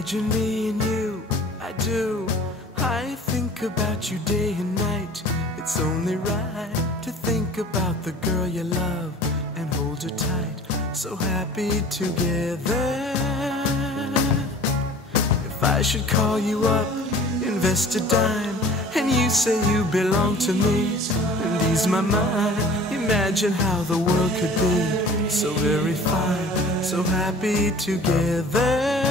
Imagine me and you, I do. I think about you day and night. It's only right to think about the girl you love and hold her tight. So happy together. If I should call you up, invest a dime, and you say you belong to me, and ease my mind. Imagine how the world could be so very fine, so happy together.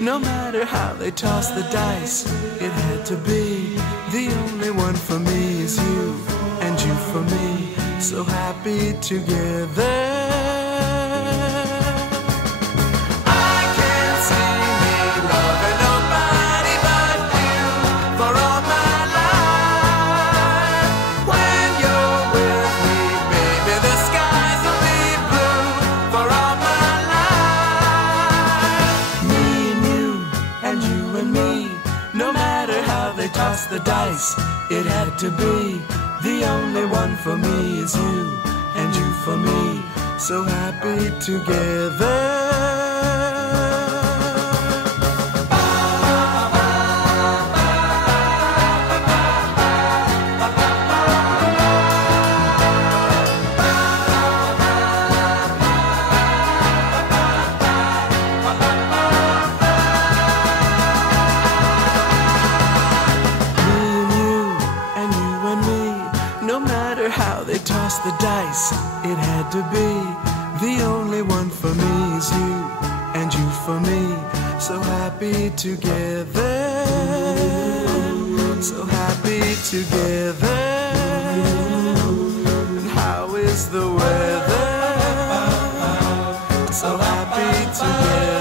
No matter how they toss the dice, it had to be. The only one for me is you, and you for me, so happy together. Toss the dice, it had to be. The only one for me is you, and you for me, so happy together. No matter how they toss the dice, it had to be. The only one for me is you, and you for me, so happy together. So happy together. And how is the weather? So happy together.